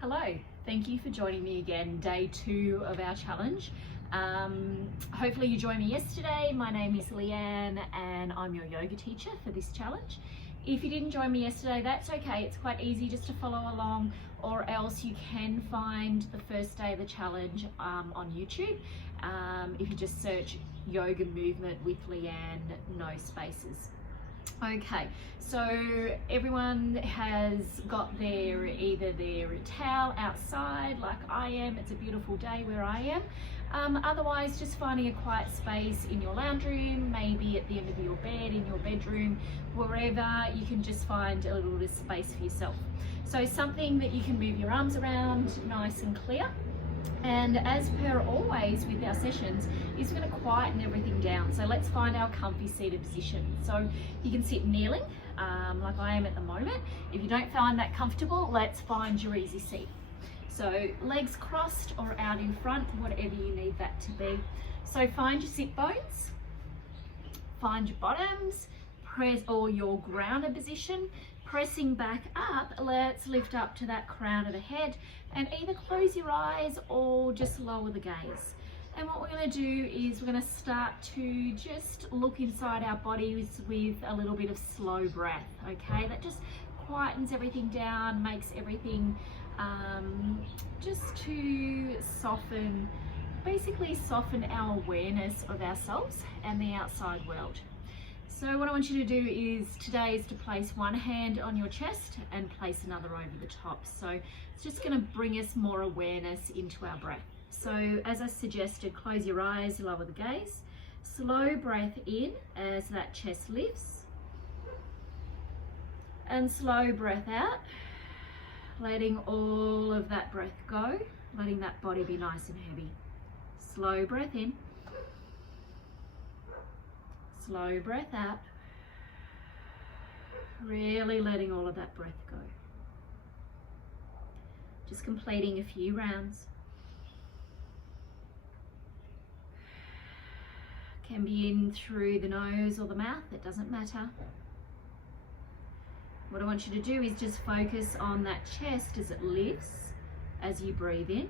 Hello, thank you for joining me again, day 2 of our challenge. Hopefully you joined me yesterday. My name is Leanne and I'm your yoga teacher for this challenge. If you didn't join me yesterday, that's okay. It's quite easy just to follow along, or else you can find the first day of the challenge on YouTube. If you just search yoga movement with Leanne, no spaces. Okay, so everyone has got either their towel outside like I am. It's a beautiful day where I am. Otherwise, just finding a quiet space in your lounge room, maybe at the end of your bed, in your bedroom, wherever you can just find a little bit of space for yourself. So something that you can move your arms around nice and clear. And as per always with our sessions, is going to quieten everything down. So let's find our comfy seated position. So you can sit kneeling like I am at the moment. If you don't find that comfortable, let's find your easy seat. So legs crossed or out in front, whatever you need that to be. So find your sit bones, find your bottoms, press or your grounded position. Pressing back up, let's lift up to that crown of the head and either close your eyes or just lower the gaze. And what we're going to do is we're going to start to just look inside our bodies with a little bit of slow breath, okay? That just quietens everything down, makes everything just to soften, basically soften our awareness of ourselves and the outside world. So what I want you to do today is to place one hand on your chest and place another over the top. So it's just going to bring us more awareness into our breath. So as I suggested, close your eyes, lower the gaze. Slow breath in as that chest lifts. And slow breath out, letting all of that breath go, letting that body be nice and heavy. Slow breath in. Slow breath out, really letting all of that breath go. Just completing a few rounds. Can be in through the nose or the mouth, it doesn't matter. What I want you to do is just focus on that chest as it lifts as you breathe in,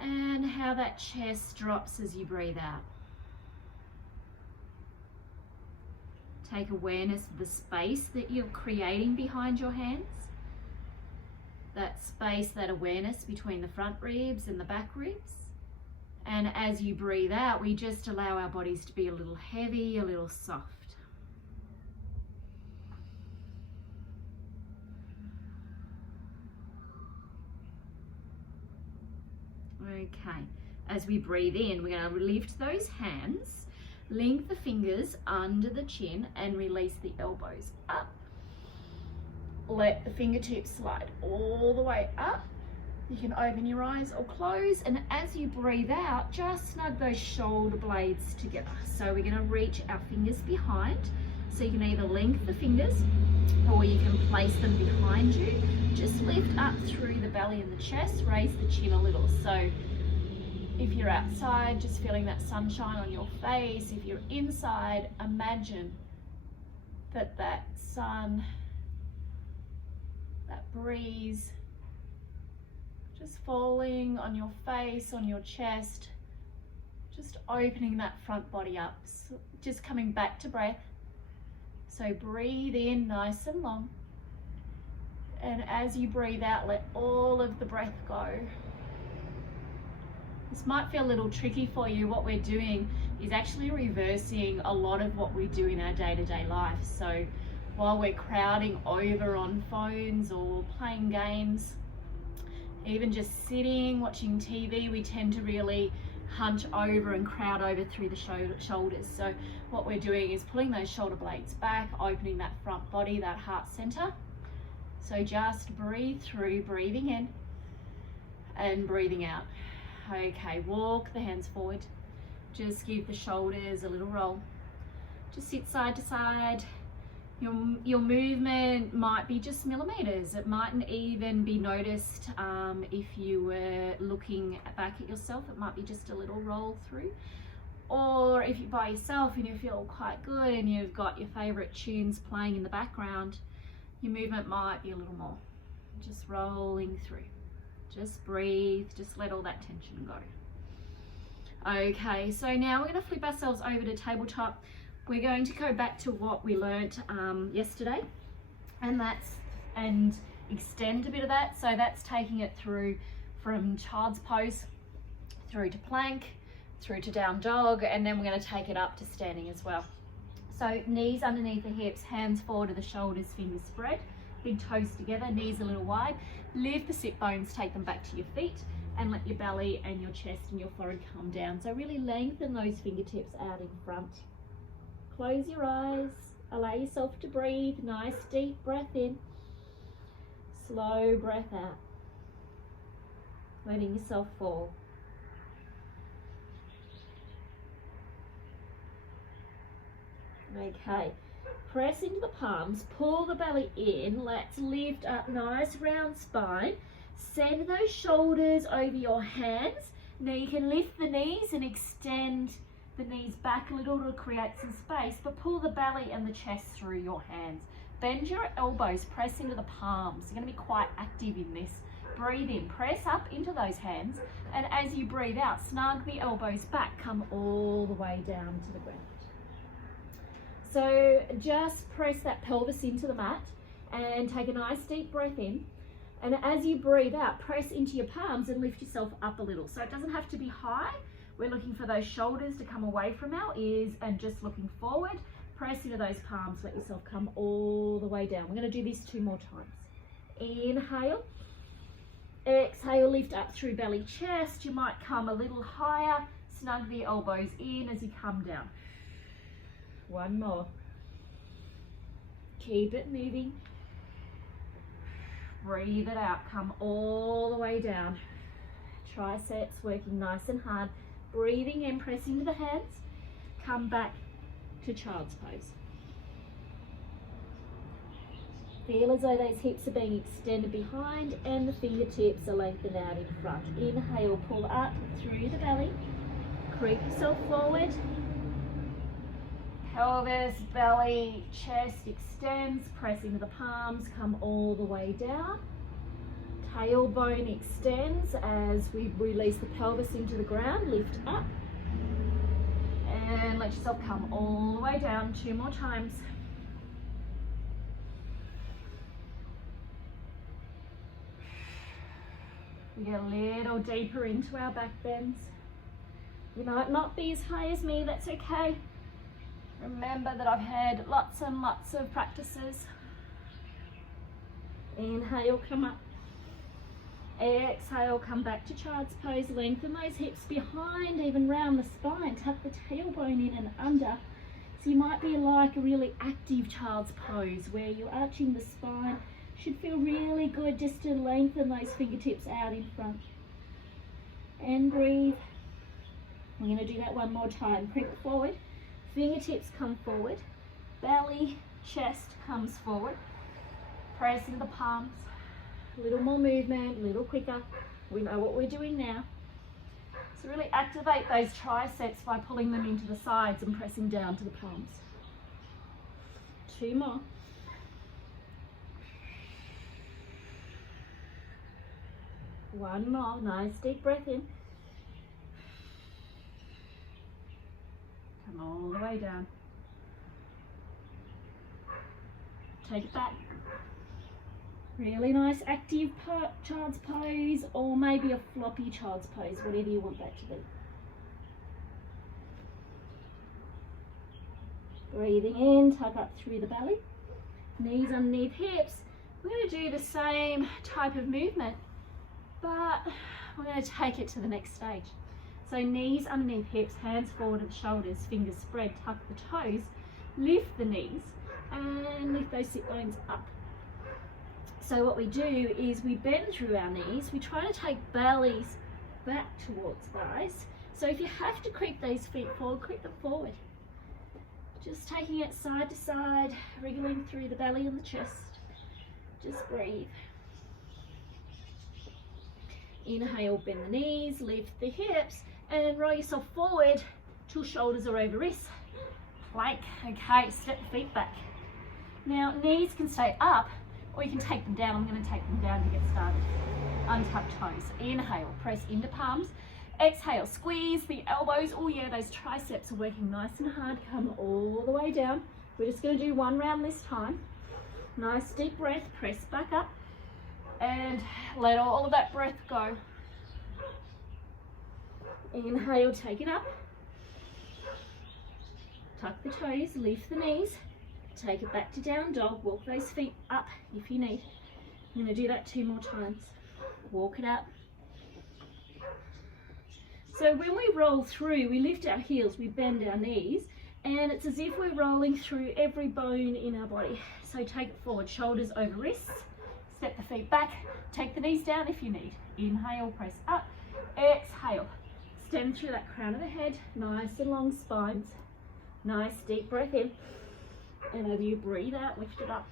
and how that chest drops as you breathe out. Take awareness of the space that you're creating behind your hands. That space, that awareness between the front ribs and the back ribs. And as you breathe out, we just allow our bodies to be a little heavy, a little soft. Okay, as we breathe in, we're going to lift those hands. Link the fingers under the chin and release the elbows up. Let the fingertips slide all the way up. You can open your eyes or close, and as you breathe out, just snug those shoulder blades together. So we're going to reach our fingers behind. So you can either link the fingers or you can place them behind you. Just lift up through the belly and the chest, raise the chin a little. So if you're outside, just feeling that sunshine on your face. If you're inside, imagine that sun, that breeze, just falling on your face, on your chest, just opening that front body up, so just coming back to breath. So breathe in nice and long. And as you breathe out, let all of the breath go. This might feel a little tricky for you. What we're doing is actually reversing a lot of what we do in our day-to-day life. So while we're crowding over on phones or playing games, even just sitting, watching TV, we tend to really hunch over and crowd over through the shoulders. So what we're doing is pulling those shoulder blades back, opening that front body, that heart center. So just breathe through, breathing in and breathing out. Okay, walk the hands forward. Just give the shoulders a little roll. Just sit side to side. Your movement might be just millimeters. It mightn't even be noticed if you were looking back at yourself. It might be just a little roll through. Or if you're by yourself and you feel quite good and you've got your favorite tunes playing in the background, your movement might be a little more. just rolling through. Just breathe, just let all that tension go. Okay, so now we're going to flip ourselves over to tabletop. We're going to go back to what we learnt yesterday, and extend a bit of that. So that's taking it through from child's pose through to plank, through to down dog, and then we're going to take it up to standing as well. So knees underneath the hips, hands forward to the shoulders, fingers spread, big toes together, knees a little wide. Lift the sit bones, take them back to your feet, and let your belly and your chest and your forehead come down. So really lengthen those fingertips out in front. Close your eyes, allow yourself to breathe. Nice deep breath in, slow breath out, letting yourself fall. Okay, press into the palms, pull the belly in. Let's lift up, nice round spine. Send those shoulders over your hands. Now you can lift the knees and extend the knees back a little to create some space, but pull the belly and the chest through your hands. Bend your elbows, press into the palms. You're going to be quite active in this. Breathe in, press up into those hands, and as you breathe out, snug the elbows back, come all the way down to the ground. So just press that pelvis into the mat and take a nice deep breath in. And as you breathe out, press into your palms and lift yourself up a little. So it doesn't have to be high. We're looking for those shoulders to come away from our ears and just looking forward. Press into those palms, let yourself come all the way down. We're going to do this 2 more times. Inhale. Exhale, lift up through belly, chest. You might come a little higher. Snug the elbows in as you come down. 1 more. Keep it moving. Breathe it out. Come all the way down. Triceps working nice and hard. Breathing in, press into the hands. Come back to child's pose. Feel as though those hips are being extended behind and the fingertips are lengthened out in front. Inhale, pull up through the belly. Creep yourself forward. Pelvis, belly, chest extends, press into the palms, come all the way down. Tailbone extends as we release the pelvis into the ground, lift up. And let yourself come all the way down, 2 more times. We get a little deeper into our back bends. You might not be as high as me, that's okay. Remember that I've had lots and lots of practices. Inhale, come up. Exhale, come back to child's pose. Lengthen those hips behind, even round the spine. Tuck the tailbone in and under. So you might be like a really active child's pose where you're arching the spine. Should feel really good just to lengthen those fingertips out in front. And breathe. We're going to do that 1 more time. Creep forward. Fingertips come forward, belly, chest comes forward. Press into the palms. A little more movement, a little quicker. We know what we're doing now. So really activate those triceps by pulling them into the sides and pressing down to the palms. 2 more. One more. Nice deep breath in. Come all the way down. Take it back. Really nice active child's pose, or maybe a floppy child's pose, whatever you want that to be. Breathing in, tuck up through the belly. Knees underneath hips. We're going to do the same type of movement, but we're going to take it to the next stage. So knees underneath hips, hands forward at the shoulders, fingers spread, tuck the toes, lift the knees and lift those sit bones up. So what we do is we bend through our knees, we try to take bellies back towards thighs. So if you have to creep those feet forward, creep them forward. Just taking it side to side, wriggling through the belly and the chest. Just breathe. Inhale, bend the knees, lift the hips, and roll yourself forward till shoulders are over wrists. Plank. Okay, step the feet back. Now, knees can stay up, or you can take them down. I'm going to take them down to get started. Untuck toes. Inhale, press into palms. Exhale, squeeze the elbows. Oh yeah, those triceps are working nice and hard. Come all the way down. We're just going to do one round this time. Nice deep breath, press back up and let all of that breath go. Inhale, take it up. Tuck the toes, lift the knees. Take it back to down dog. Walk those feet up if you need. I'm going to do that 2 more times. Walk it up. So when we roll through, we lift our heels, we bend our knees, and it's as if we're rolling through every bone in our body. So take it forward, shoulders over wrists, step the feet back, take the knees down if you need. Inhale, press up, exhale. Stem through that crown of the head, nice and long spines. Nice deep breath in, and as you breathe out, lift it up.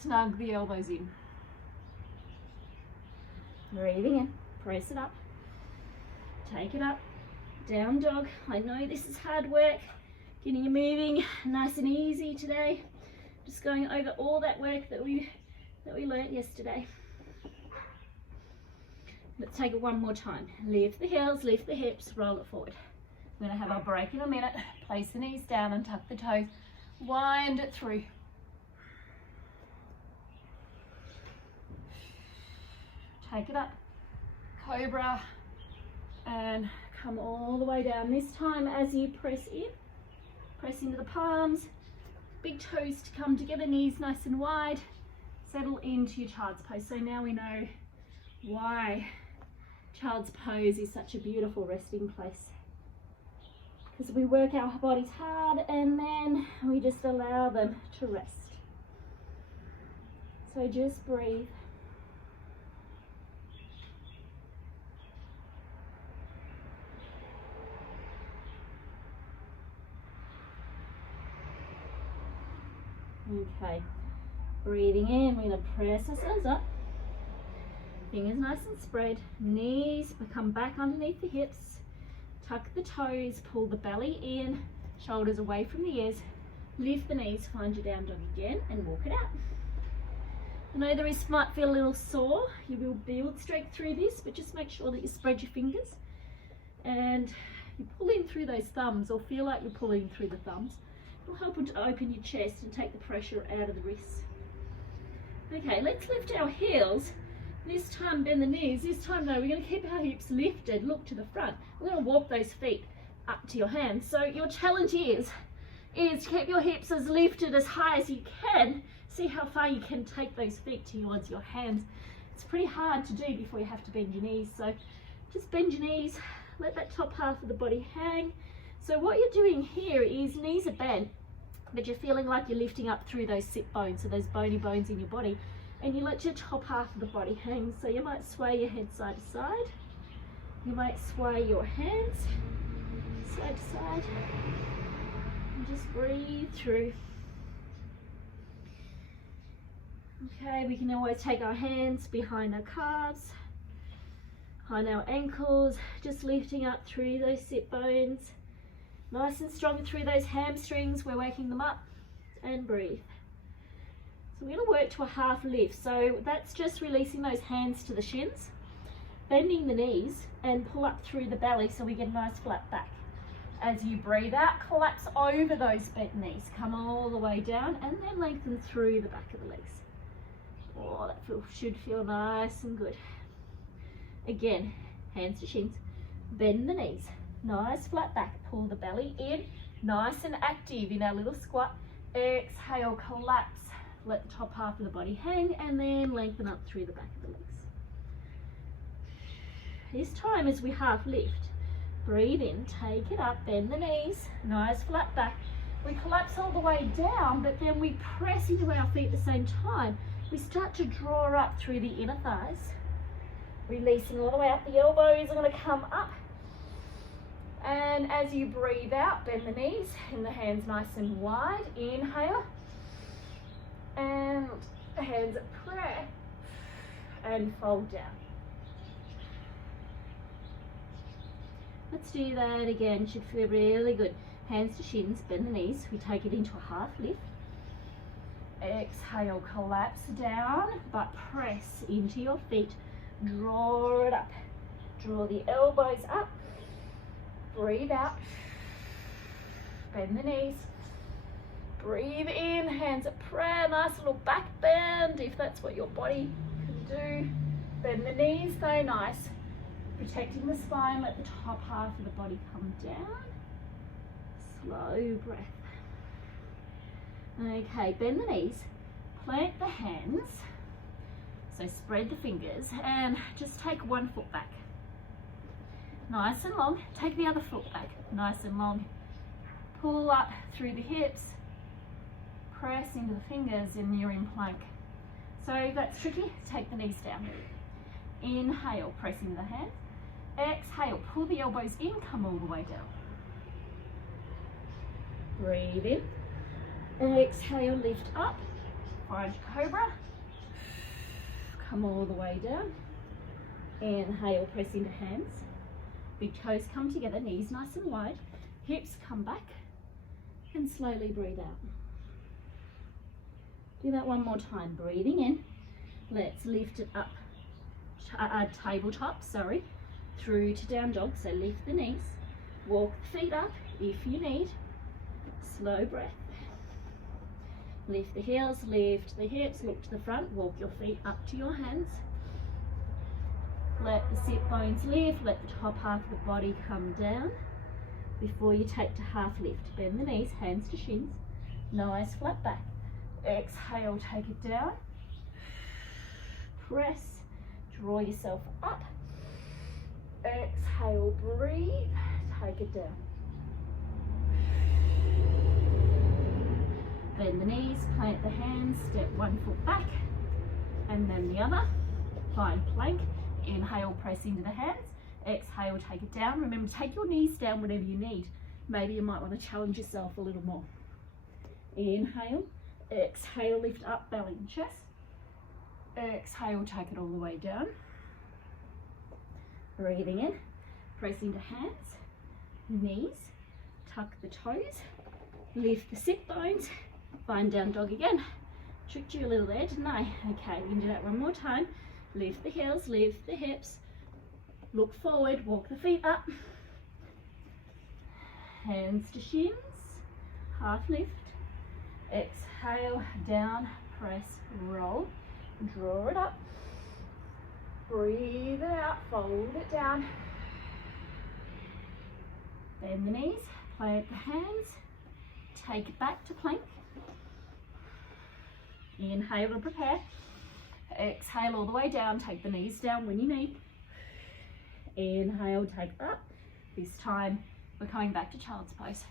Snug the elbows in. Breathing in, press it up. Take it up, down dog. I know this is hard work, getting you moving nice and easy today. Just going over all that work that we learnt yesterday. Let's take it one more time. Lift the heels, lift the hips, roll it forward. We're going to have our break in a minute. Place the knees down and tuck the toes. Wind it through. Take it up. Cobra. And come all the way down. This time as you press in, press into the palms, big toes to come together, knees nice and wide, settle into your child's pose. So now we know why child's pose is such a beautiful resting place. Because we work our bodies hard and then we just allow them to rest. So just breathe. Okay, breathing in, we're going to press ourselves up. Fingers nice and spread. Knees come back underneath the hips. Tuck the toes, pull the belly in, shoulders away from the ears. Lift the knees, find your down dog again and walk it out. I know the wrist might feel a little sore. You will build strength through this, but just make sure that you spread your fingers and you pull in through those thumbs, or feel like you're pulling through the thumbs. It'll help to open your chest and take the pressure out of the wrists. Okay, let's lift our heels. This time bend the knees. This time though, we're going to keep our hips lifted. Look to the front. We're going to walk those feet up to your hands. So your challenge is to keep your hips as lifted as high as you can. See how far you can take those feet towards your hands. It's pretty hard to do before you have to bend your knees. So just bend your knees. Let that top half of the body hang. So what you're doing here is knees are bent, but you're feeling like you're lifting up through those sit bones, so those bony bones in your body, and you let your top half of the body hang. So you might sway your head side to side. You might sway your hands side to side. And just breathe through. Okay, we can always take our hands behind our calves, behind our ankles, just lifting up through those sit bones. Nice and strong through those hamstrings, we're waking them up, and breathe. So we're going to work to a half lift. So that's just releasing those hands to the shins, bending the knees, and pull up through the belly so we get a nice flat back. As you breathe out, collapse over those bent knees. Come all the way down and then lengthen through the back of the legs. Oh, that should feel nice and good. Again, hands to shins, bend the knees. Nice flat back, pull the belly in, nice and active in our little squat. Exhale, collapse, let the top half of the body hang, and then lengthen up through the back of the legs. This time as we half lift, breathe in, take it up, bend the knees, nice flat back. We collapse all the way down, but then we press into our feet at the same time. We start to draw up through the inner thighs, releasing all the way up. The elbows are going to come up. And as you breathe out, bend the knees and the hands nice and wide. Inhale. And hands at prayer. And fold down. Let's do that again. Should feel really good. Hands to shins, bend the knees. We take it into a half lift. Exhale, collapse down, but press into your feet. Draw it up. Draw the elbows up. Breathe out. Bend the knees. Breathe in, hands at prayer. Nice little back bend if that's what your body can do. Bend the knees though, nice. Protecting the spine, let the top half of the body come down. Slow breath. Okay, bend the knees, plant the hands. So spread the fingers and just take one foot back. Nice and long. Take the other foot back. Nice and long. Pull up through the hips. Press into the fingers and you're in plank. So if that's tricky, take the knees down. Inhale, press into the hands. Exhale, pull the elbows in, come all the way down. Breathe in. Exhale, lift up. Find cobra. Come all the way down. Inhale, press into hands. Big toes come together, knees nice and wide. Hips come back. And slowly breathe out. Do that one more time. Breathing in. Let's lift it up. Tabletop, through to down dog. So lift the knees. Walk the feet up if you need. Slow breath. Lift the heels, lift the hips, look to the front, walk your feet up to your hands. Let the sit bones lift, let the top half of the body come down. Before you take to half lift, bend the knees, hands to shins. Nice flat back. Exhale, take it down. Press, draw yourself up. Exhale, breathe, take it down. Bend the knees, plant the hands, step one foot back and then the other. Find plank. Inhale, press into the hands. Exhale, take it down. Remember, take your knees down whenever you need. Maybe you might want to challenge yourself a little more. Inhale, exhale, lift up, belly and chest. Exhale, take it all the way down. Breathing in, press into hands, knees, tuck the toes, lift the sit bones, find down dog again. Tricked you a little there, didn't I? Okay, we can do that one more time. Lift the heels, lift the hips, look forward, walk the feet up. Hands to shins, half lift. Exhale, down, press, roll, draw it up. Breathe it out, fold it down. Bend the knees, plant the hands, take it back to plank. Inhale to prepare. Exhale all the way down, take the knees down when you need. Inhale, take it up. This time we're coming back to child's pose.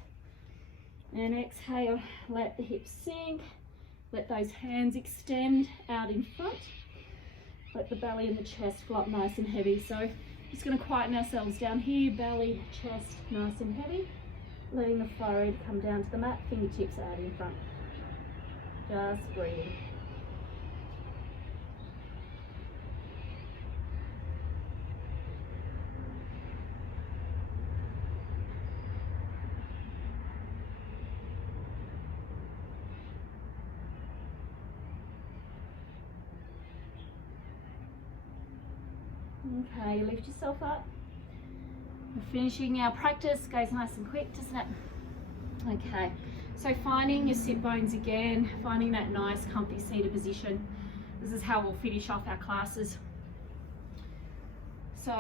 And exhale, let the hips sink. Let those hands extend out in front. Let the belly and the chest flop nice and heavy. So just going to quieten ourselves down here, belly, chest, nice and heavy. Letting the forehead come down to the mat, fingertips out in front. Just breathe. Okay, lift yourself up. We're finishing our practice, goes nice and quick, doesn't it? Okay, so finding your sit bones again, finding that nice comfy seated position. This is how we'll finish off our classes. So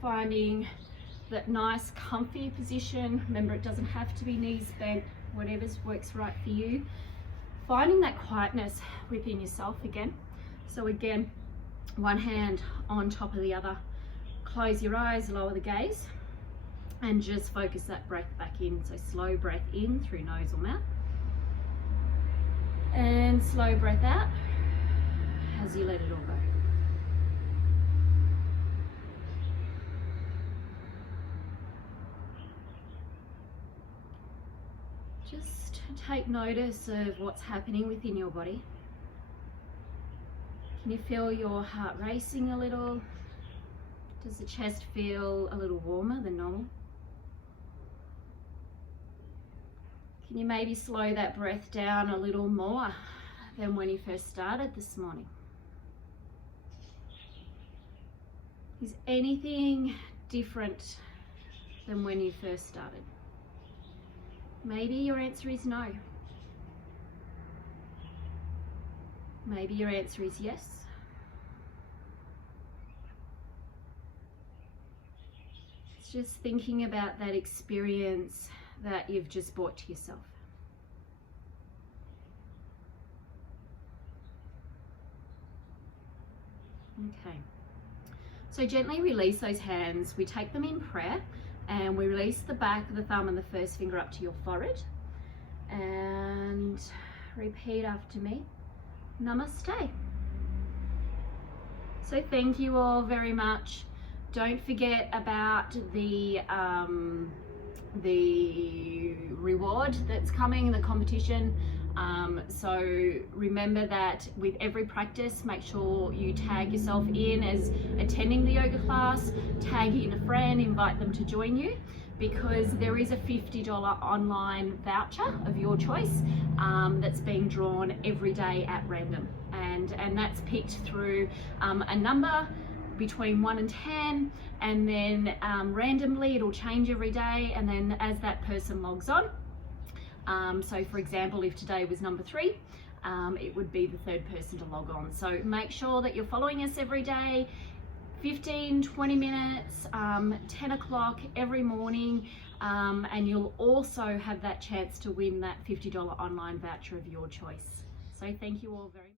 finding that nice comfy position. Remember, it doesn't have to be knees bent, whatever works right for you. Finding that quietness within yourself again. So again, one hand on top of the other. Close your eyes, lower the gaze, and just focus that breath back in. So slow breath in through nose or mouth, and slow breath out as you let it all go. Just take notice of what's happening within your body. Can you feel your heart racing a little? Does the chest feel a little warmer than normal? Can you maybe slow that breath down a little more than when you first started this morning? Is anything different than when you first started? Maybe your answer is no. Maybe your answer is yes. It's just thinking about that experience that you've just brought to yourself. Okay. So gently release those hands. We take them in prayer and we release the back of the thumb and the first finger up to your forehead. And repeat after me. Namaste. So thank you all very much. Don't forget about the reward that's coming, the competition. So remember that with every practice, make sure you tag yourself in as attending the yoga class, tag in a friend, invite them to join you, because there is a $50 online voucher of your choice that's being drawn every day at random. And that's picked through a number between 1 and 10, and then randomly it'll change every day, and then as that person logs on, so for example, if today was number 3, it would be the third person to log on. So make sure that you're following us every day, 15, 20 minutes, 10 o'clock every morning, and you'll also have that chance to win that $50 online voucher of your choice. So thank you all very much.